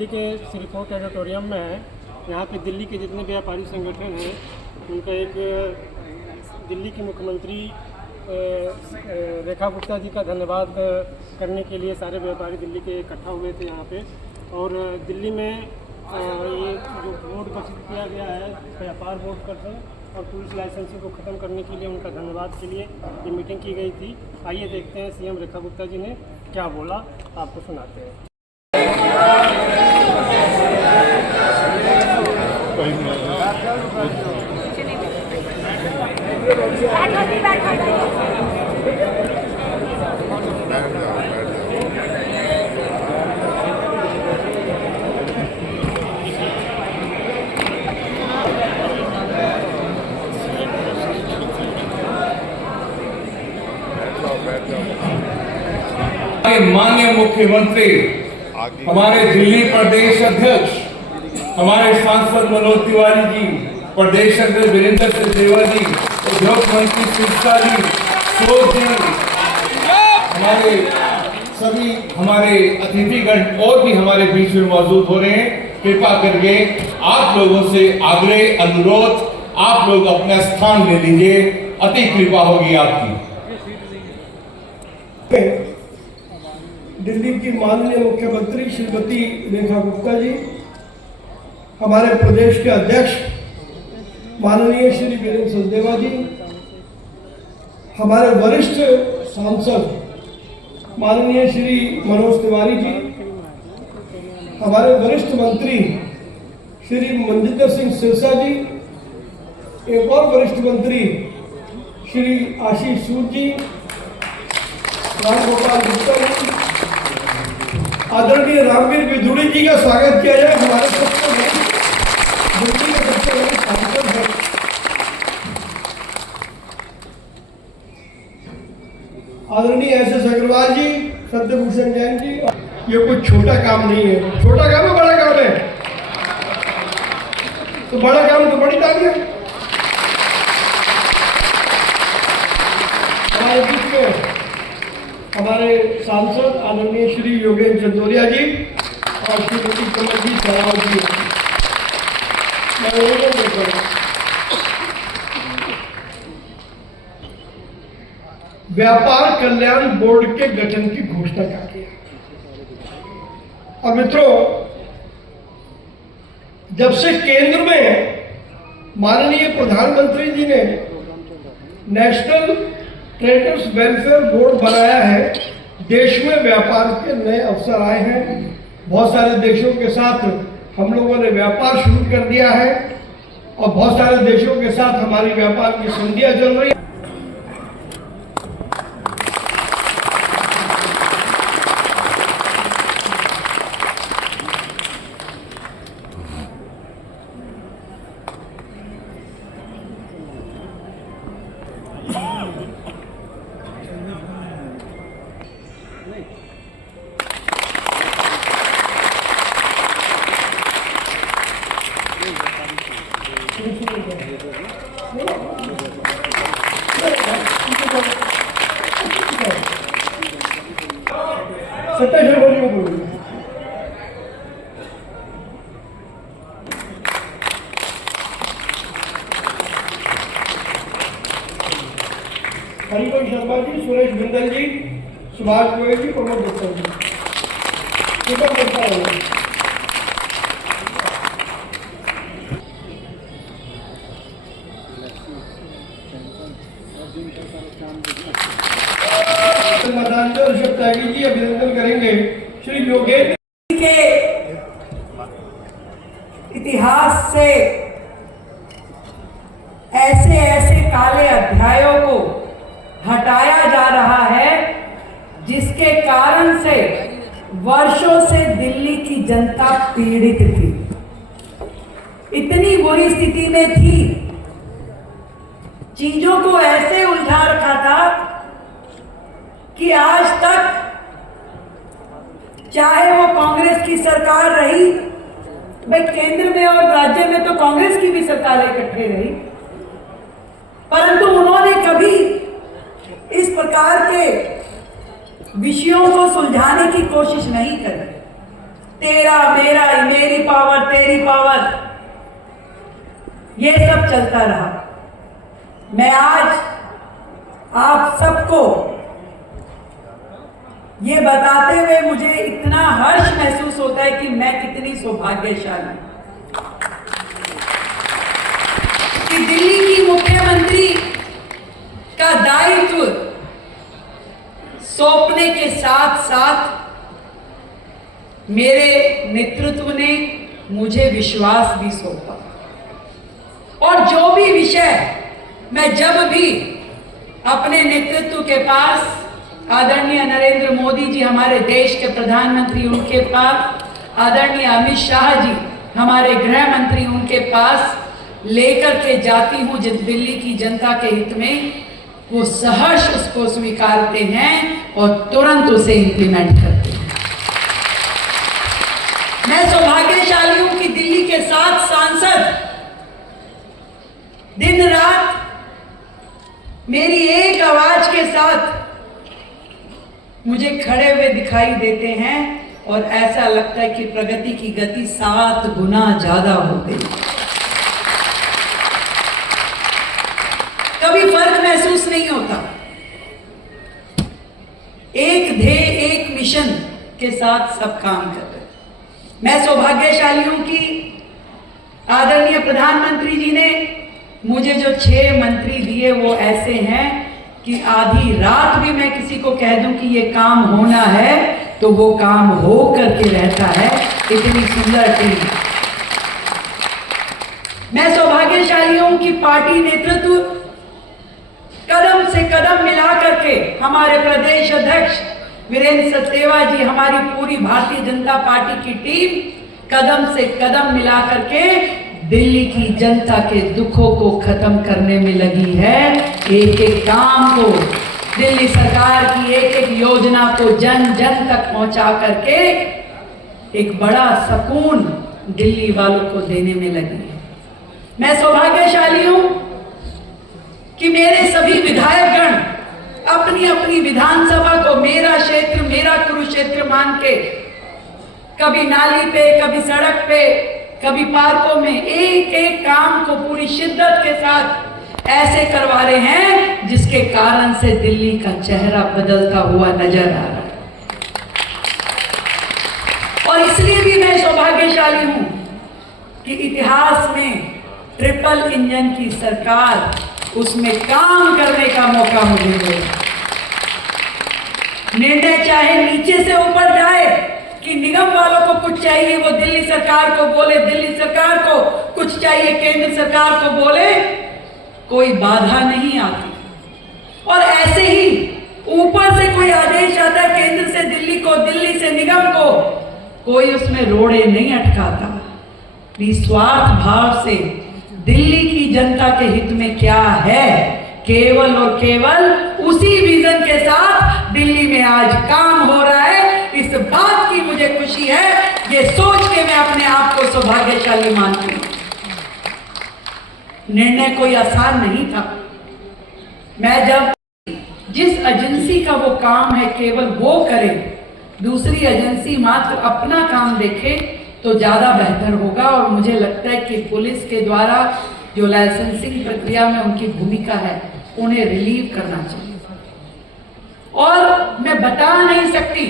दिल्ली के Shri court auditorium में है। यहाँ पे दिल्ली के जितने व्यापारी संगठन हैं उनका एक दिल्ली की मुख्यमंत्री रेखा गुप्ता जी का धन्यवाद करने के लिए सारे व्यापारी दिल्ली के इकट्ठा हुए थे यहाँ पे। और दिल्ली में ये जो बोर्ड गठित किया गया है व्यापार बोर्ड का और पुलिस लाइसेंसिंग को ख़त्म करने के लिए उनका धन्यवाद के लिए ये मीटिंग की गई थी। आइए देखते हैं सीएम रेखा गुप्ता जी ने क्या बोला, आपको सुनाते हैं। माननीय मुख्यमंत्री, हमारे दिल्ली प्रदेश अध्यक्ष, हमारे सांसद मनोज तिवारी जी, प्रदेश अध्यक्ष वीरेंद्र सचदेवा जी, उद्योग मंत्री सिरसा जी, सूरज जी, हमारे सभी हमारे अतिथिगण और भी हमारे बीच में मौजूद हो रहे हैं। कृपा करके आप लोगों से आग्रह अनुरोध, आप लोग अपना स्थान ले लीजिए, अति कृपा होगी आपकी। दिल्ली की माननीय मुख्यमंत्री श्रीमती रेखा गुप्ता जी, हमारे प्रदेश के अध्यक्ष माननीय श्री वीरेंद्र सचदेवा जी, हमारे वरिष्ठ सांसद माननीय श्री मनोज तिवारी जी, हमारे वरिष्ठ मंत्री श्री मनजिंदर सिंह सिरसा जी, एक और वरिष्ठ मंत्री श्री आशीष सूद जी, रामगोपाल गुप्ता जी, आदरणीय रामवीर बिदुड़ी जी का स्वागत किया जाए। हमारे सबसे दिल्ली के सबसे बड़े सांसद हैं। आदरणीय एस अग्रवाल जी, सत्यभूषण जैन जी, ये कोई छोटा काम नहीं है। छोटा काम है, बड़ा काम है। तो बड़ा काम तो बड़ी तालियां। हमारे बीच में हमारे सांसद आदरणीय श्री योगेंद्र चंदोरिया जी और श्रीमती कमलजीत सराव जी, व्यापार कल्याण बोर्ड के गठन की घोषणा कर दी। और मित्रों, जब से केंद्र में माननीय प्रधानमंत्री जी ने नेशनल ट्रेडर्स वेलफेयर बोर्ड बनाया है, देश में व्यापार के नए अवसर आए हैं। बहुत सारे देशों के साथ हम लोगों ने व्यापार शुरू कर दिया है और बहुत सारे देशों के साथ हमारी व्यापार की संधियां चल रही हैं। हरिवंश शर्मा जी, सुरेश बिंदल जी, सुभाष गोयल जी, प्रमोद गुप्ता जी, त्यागी जी अभिनंदन करेंगे। श्री योगेंद्र के इतिहास से ऐसे ऐसे काले अध्यायों को हटाया जा रहा है जिसके कारण से वर्षों से दिल्ली की जनता पीड़ित थी, इतनी बुरी स्थिति में थी, चीजों को ऐसे उलझा रखा था कि आज तक चाहे वो कांग्रेस की सरकार रही, भाई केंद्र में और राज्य में तो कांग्रेस की भी सरकारें इकट्ठे रही, परंतु उन्होंने कभी इस प्रकार के विषयों को सुलझाने की कोशिश नहीं करी। तेरा मेरा, मेरी पावर तेरी पावर, ये सब चलता रहा। मैं आज आप सबको ये बताते हुए मुझे इतना हर्ष महसूस होता है कि मैं कितनी सौभाग्यशाली कि दिल्ली की मुख्यमंत्री का दायित्व सौंपने के साथ साथ मेरे नेतृत्व ने मुझे विश्वास भी सौंपा, और जो भी विषय मैं जब भी अपने नेतृत्व के पास, आदरणीय नरेंद्र मोदी जी हमारे देश के प्रधानमंत्री, उनके पास आदरणीय अमित शाह जी हमारे गृह मंत्री, उनके पास लेकर के जाती हूं दिल्ली की जनता के हित में, वो सहर्ष उसको स्वीकारते हैं और तुरंत उसे इंप्लीमेंट करते हैं। मैं सौभाग्यशाली हूं कि दिल्ली के 7 सांसद दिन रात मेरी एक आवाज के साथ मुझे खड़े हुए दिखाई देते हैं, और ऐसा लगता है कि प्रगति की गति 7 गुना ज्यादा हो गई। कभी फर्क महसूस नहीं होता। एक ध्येय, एक मिशन के साथ सब काम कर रहे हैं। मैं सौभाग्यशाली हूं कि आदरणीय प्रधानमंत्री जी ने मुझे जो 6 मंत्री दिए वो ऐसे हैं कि आधी रात भी मैं किसी को कह दूं कि ये काम होना है तो वो काम हो करके रहता है। इतनी सुंदर टीम। मैं सौभाग्यशाली हूं कि पार्टी नेतृत्व कदम से कदम मिला करके, हमारे प्रदेश अध्यक्ष वीरेंद्र सचदेवा जी, हमारी पूरी भारतीय जनता पार्टी की टीम कदम से कदम मिला करके दिल्ली की जनता के दुखों को खत्म करने में लगी है। एक एक काम को, दिल्ली सरकार की एक एक योजना को जन जन तक पहुंचा करके एक बड़ा सुकून दिल्ली वालों को देने में लगी है। मैं सौभाग्यशाली हूं कि मेरे सभी विधायकगण अपनी अपनी विधानसभा को मेरा क्षेत्र, मेरा कुरुक्षेत्र मान के कभी नाली पे, कभी सड़क पे, कभी पार्कों में एक एक काम को पूरी शिद्दत के साथ ऐसे करवा रहे हैं जिसके कारण से दिल्ली का चेहरा बदलता हुआ नजर आ रहा है। और इसलिए भी मैं सौभाग्यशाली हूं कि इतिहास में ट्रिपल इंजन की सरकार, उसमें काम करने का मौका मुझे मिला। निर्णय चाहे नीचे से ऊपर जाए कि निगम वालों को कुछ चाहिए वो दिल्ली सरकार को बोले, दिल्ली सरकार को कुछ चाहिए केंद्र सरकार को बोले, कोई बाधा नहीं आती। और ऐसे ही ऊपर से कोई आदेश आता है केंद्र से दिल्ली को, दिल्ली से निगम को, कोई उसमें रोड़े नहीं अटकाता। निस्वार्थ भाव से दिल्ली की जनता के हित में क्या है, केवल और केवल उसी विजन के साथ दिल्ली में आज काम हो रहा है। इस बात की मुझे खुशी है। ये सोच के मैं अपने आप को सौभाग्यशाली मानती हूं। निर्णय कोई आसान नहीं था। मैं जब जिस एजेंसी का वो काम है केवल वो करे, दूसरी एजेंसी मात्र अपना काम देखे तो ज्यादा बेहतर होगा। और मुझे लगता है कि पुलिस के द्वारा जो लाइसेंसिंग प्रक्रिया में उनकी भूमिका है, उन्हें रिलीव करना चाहिए। और मैं बता नहीं सकती,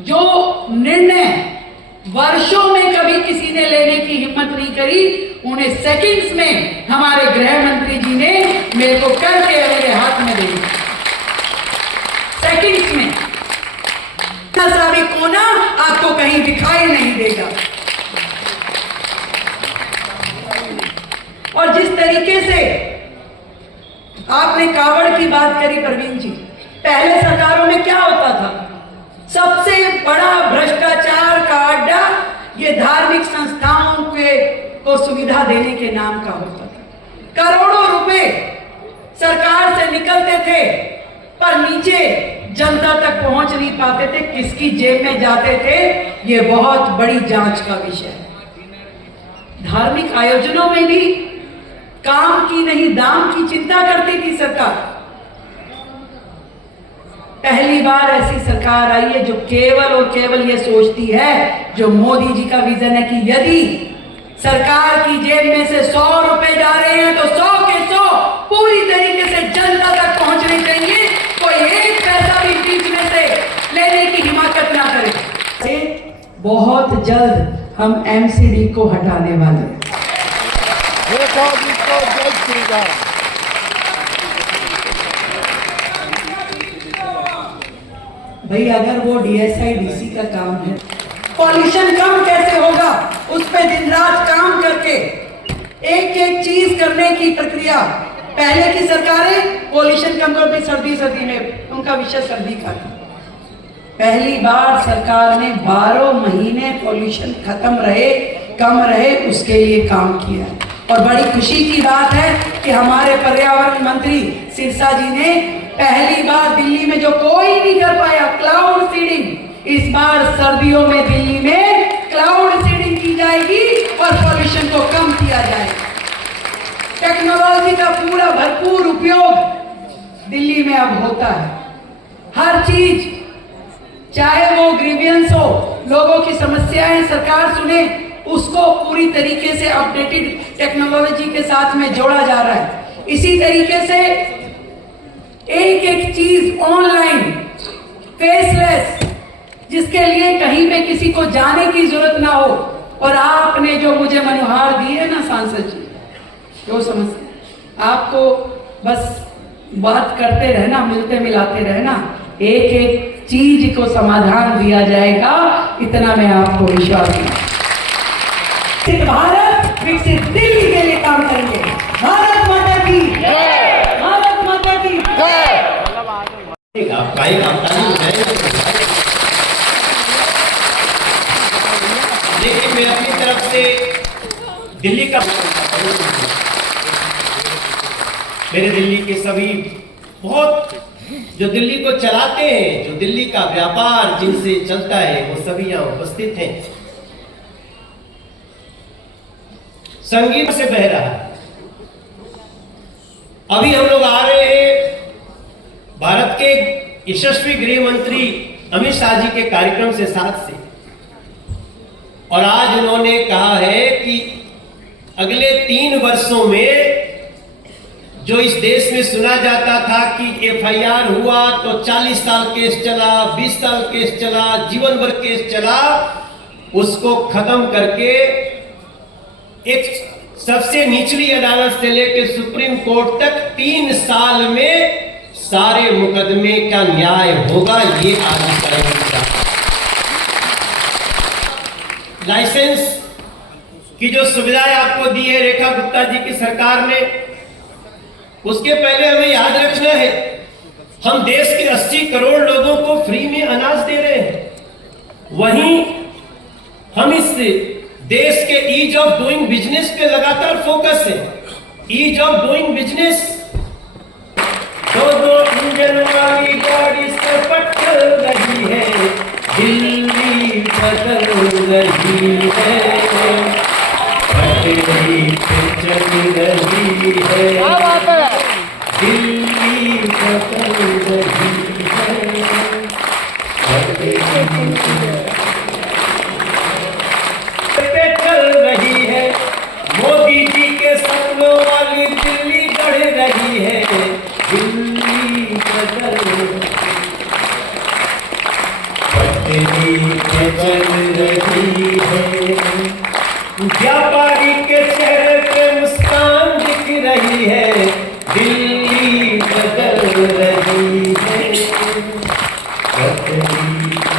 जो निर्णय वर्षों में कभी किसी ने लेने की हिम्मत नहीं करी, उन्हें सेकंड्स में हमारे गृह मंत्री जी ने मेरे को करके मेरे हाथ में दे दिया। सेकंड्स में सा भी कोना आपको कहीं दिखाई नहीं देगा। और जिस तरीके से आपने कावड़ की बात करी प्रवीण जी, पहले सरकारों में क्या होता था, सबसे बड़ा भ्रष्टाचार का अड्डा ये धार्मिक संस्थाओं को सुविधा देने के नाम का होता था। करोड़ों रुपए सरकार से निकलते थे पर नीचे जनता तक पहुंच नहीं पाते थे, किसकी जेब में जाते थे, ये बहुत बड़ी जांच का विषय है। धार्मिक आयोजनों में भी काम की नहीं दाम की चिंता करती थी सरकार। पहली बार ऐसी सरकार आई है जो केवल और केवल ये सोचती है, जो मोदी जी का विजन है कि यदि सरकार की जेब में से 100 रुपए जा रहे हैं तो 100 के 100 पूरी तरीके से जनता तक पहुंचने चाहिए, कोई एक पैसा भी बीच में से लेने की हिम्मत ना करे। बहुत जल्द हम एमसीडी को हटाने वाले हैं। भाई अगर वो डीएसआई डीसी का काम है, पॉल्यूशन कम कैसे होगा, उस पे दिन रात काम करके एक एक चीज करने की प्रक्रिया। पहले की सरकारें पॉल्यूशन कम करके सर्दी में उनका विषय सर्दी का था। पहली बार सरकार ने 12 महीने पॉल्यूशन खत्म रहे, कम रहे, उसके लिए काम किया। और बड़ी खुशी की बात है कि हमारे पर्यावरण मंत्री सिरसा जी ने पहली बार दिल्ली में जो कोई नहीं कर पाया, क्लाउड सीडिंग, इस बार सर्दियों में दिल्ली में क्लाउड सीडिंग की जाएगी और पॉल्यूशन को कम किया जाएगा। टेक्नोलॉजी का पूरा भरपूर उपयोग दिल्ली में अब होता है। हर चीज, चाहे वो ग्रीवियंस हो, लोगों की समस्याएं सरकार सुने, उसको पूरी तरीके से अपडेटेड टेक्नोलॉजी के साथ में जोड़ा जा रहा है। इसी तरीके से एक एक चीज ऑनलाइन, फेसलेस, जिसके लिए कहीं पे किसी को जाने की जरूरत ना हो। और आपने जो मुझे मनोहार दिए ना सांसद जी, जो समस्या, आपको बस बात करते रहना, मिलते मिलाते रहना, एक एक चीज को समाधान दिया जाएगा, इतना मैं आपको विश्वास दूंगा। विकसित भारत, विकसित दिल्ली के लिए काम करेंगे। भारत माता की जय, भारत माता की जय। लेकिन मैं अपनी तरफ से दिल्ली का, मेरे दिल्ली के सभी बहुत जो दिल्ली को चलाते हैं, जो दिल्ली का व्यापार जिनसे चलता है, वो सभी यहाँ उपस्थित हैं। संगीत से बह रहा है। अभी हम लोग आ रहे हैं भारत के यशस्वी गृह मंत्री अमित शाह जी के कार्यक्रम से साथ से, और आज उन्होंने कहा है कि अगले 3 वर्षों में जो इस देश में सुना जाता था कि एफआईआर हुआ तो 40 साल केस चला, 20 साल केस चला, जीवन भर केस चला, उसको खत्म करके एक सबसे निचली अदालत से लेकर सुप्रीम कोर्ट तक 3 साल में सारे मुकदमे का न्याय होगा, ये आज करेंगे। लाइसेंस की जो सुविधाएं आपको दी है रेखा गुप्ता जी की सरकार ने, उसके पहले हमें याद रखना है, हम देश के 80 करोड़ लोगों को फ्री में अनाज दे रहे हैं। वहीं हम इस देश के ईज ऑफ डूइंग बिजनेस पे लगातार फोकस है। Ease of doing business, 2 engine वाली गाड़ी से पटक रही है, दिल्ली बदल रही है, पटरी पे चल रही है, दिल्ली बदल रही है, पे चल रही है, मोदी जी के सपनों वाली दिल्ली बढ़ रही है, दिल्ली बदल पटरी पे चल रही है, व्यापारी के चेहरे पे मुस्कान दिख रही है, दिल्ली बदल रही है, पटरी